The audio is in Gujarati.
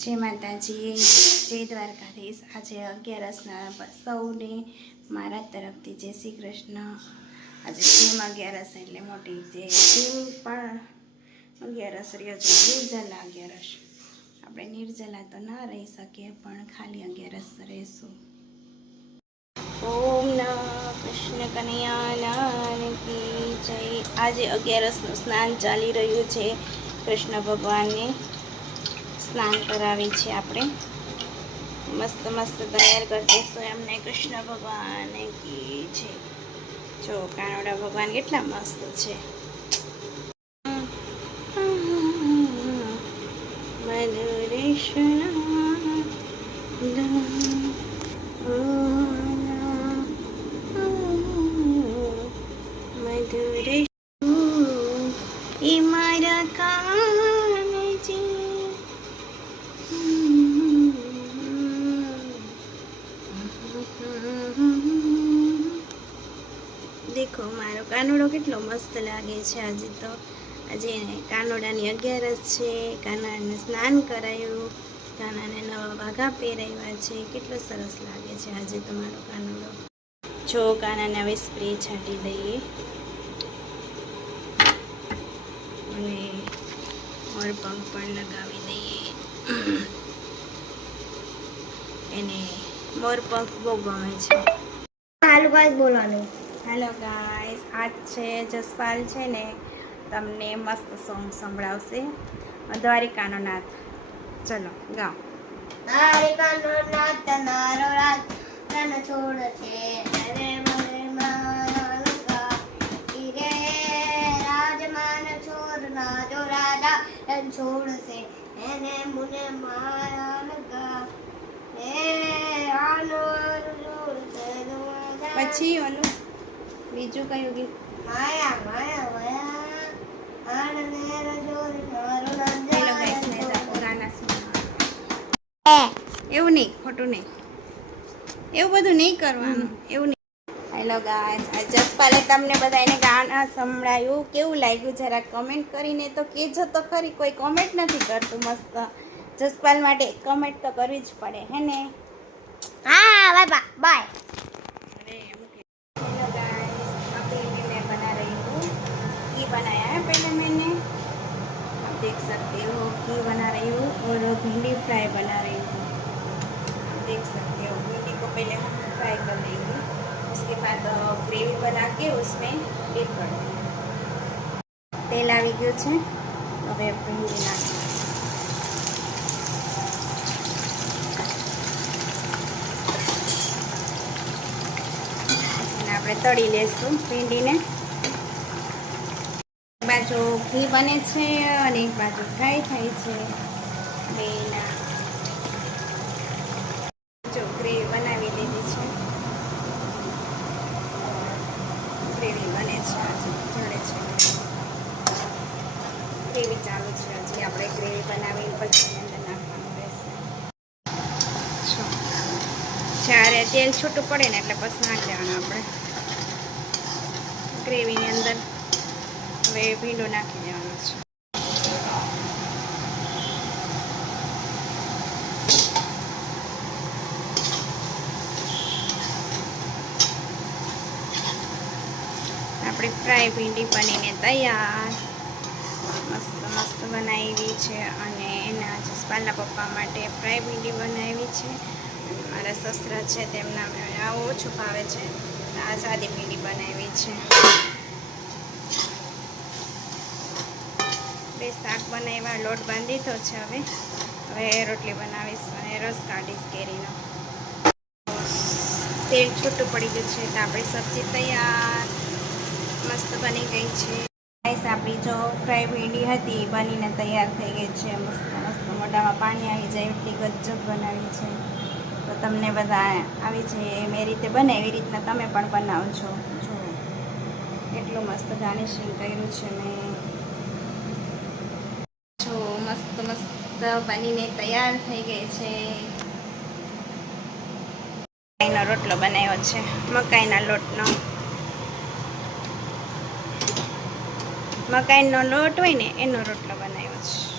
જય માતાજી, જય દ્વારકાધીશ। આજે 11 સૌને મારા તરફથી જય શ્રી કૃષ્ણ। આજે જેમ 11 એટલે મોટી જે પણ 11 રહ્યો છે નિર્જલા 11। આપણે નિર્જલા તો ના રહી શકીએ પણ ખાલી 11 રહીશું। ઓમ નમઃ કૃષ્ણ કનૈયાલાલ કી જય। આજે 11નું સ્નાન ચાલી રહ્યું છે। કૃષ્ણ ભગવાનને સ્નાન કરાવી છે આપણે। મસ્ત મસ્ત તૈયાર કરી દઈશું એમને। કૃષ્ણ ભગવાન કી છે। જો કાનોડા ભગવાન કેટલા મસ્ત છે। મારા કાનજી દેખો મારો કાનોડો કેટલો મસ્ત લાગે છે। આજે તો આજે કાનોડાની 11 છે। કાનાને સ્નાન કરાયું, કાનાને નવા વાઘા પહેરાવ્યા છે। કેટલો સરસ લાગે છે આજે તો મારો કાનોડો। જો કાનાને હવે સ્પ્રે છાંટી દઈએ અને મોરપંખ પણ લગાવી દઈએ। એને મોરપંખ બહુ ગમે છે। હાલો ગાઈસ બોલવાનું। હેલો ગાઈસ, આજ છે જસપાલ છે ને તમને મસ્ત સોંગ સંભળાવશે દ્વારિકાનો નાથ। ચલો ગાઓ। દ્વારિકાનો નાથ તમારો રાજ તન છોડ છે રે મને માલકા રે રાજમાન છોડ ના જો રાજા તન છોડ છે એને મુને માયા લગા એ આનો જોડ છે પછી ઓલું બીજું કયું ગીત? માયા માયા માયા આને જોડ મારો હેલો ગાઈસ, ને ગાના એવું નહીં, ખોટું નહીં, એવું બધું નહીં કરવાનું, એવું નહીં। હેલો ગાઈસ, આ જસપાલે તમને બધાને ગાના સંભળાયું, કેવું લાગ્યું જરા કમેન્ટ કરીને તો કહેજો તો ખરી। કોઈ કમેન્ટ નથી કરતું મસ્ત। જસપાલ માટે કમેન્ટ તો કરવી જ પડે હે ને। हाँ बाय बाय। हेलो गाइस, अभी भी मैं बना रही हूँ घी बनाया है पहले मैंने, आप देख सकते हो घी बना रही हूँ और भिंडी फ्राई बना रही हूँ। आप देख सकते हो भिंडी को पहले हम फ्राई कर लेंगे, उसके बाद ग्रेवी बना के उसमें डिप कर देंगे। तेल આવી ગયું છે, હવે ભીંડી નાખી આપણે તળી લેશું ભીંડીને। એક બાજુ ઘી બને છે અને એક બાજુ ફ્રાય થાય છે બેના। જો ગ્રેવી બનાવી લીધી છે, ગ્રેવી બને છે, હજી ચડે છે, ગ્રેવી ચાલુ છે। હજી આપણે ગ્રેવી બનાવીને પછી અંદર નાખવાનું રહેશે। જ્યારે તેલ છૂટું પડે ને એટલે પછી નાખી દેવાનું આપણે ગ્રેવીની અંદર। હવે ભીંડું નાખી દેવાનું છે। આપણી ફ્રાય ભીંડી બનીને તૈયાર, મસ્ત મસ્ત બનાવી છે। અને એના જસપાલના પપ્પા માટે ફ્રાય ભીંડી બનાવી છે। મારા સસરા છે તેમના આવું ઓછું ભાવે છે, આ સાદી ભીંડી બનાવી છે। બે શાક બનાવ્યા, લોટ બાંધી દીધો છે। હવે રોટલી બનાવીશ અને રસ કાઢીશ કેરીનો। તેલ છૂટું પડી ગયું છે તો આપણી સબ્જી તૈયાર મસ્ત બની ગઈ છે। ગાઈસ, આપણી જો ફ્રાય ભીંડી હતી બનીને તૈયાર થઈ ગઈ છે। મસ્ત મસ્ત મોઢામાં પાણી આવી જાય એટલી ગજબ બનાવી છે। તો તમને બધા આવી છે મેં રીતે બને એવી રીતના તમે પણ બનાવજો। જો એટલું મસ્ત ગાર્નિશિંગ કર્યું છે મેં। જો મસ્ત મસ્ત બનીને તૈયાર થઈ ગઈ છે। મકાઈનો રોટલો બનાવ્યો છે, મકાઈના લોટનો। મકાઈનો લોટ હોય ને એનો રોટલો બનાવ્યો છે।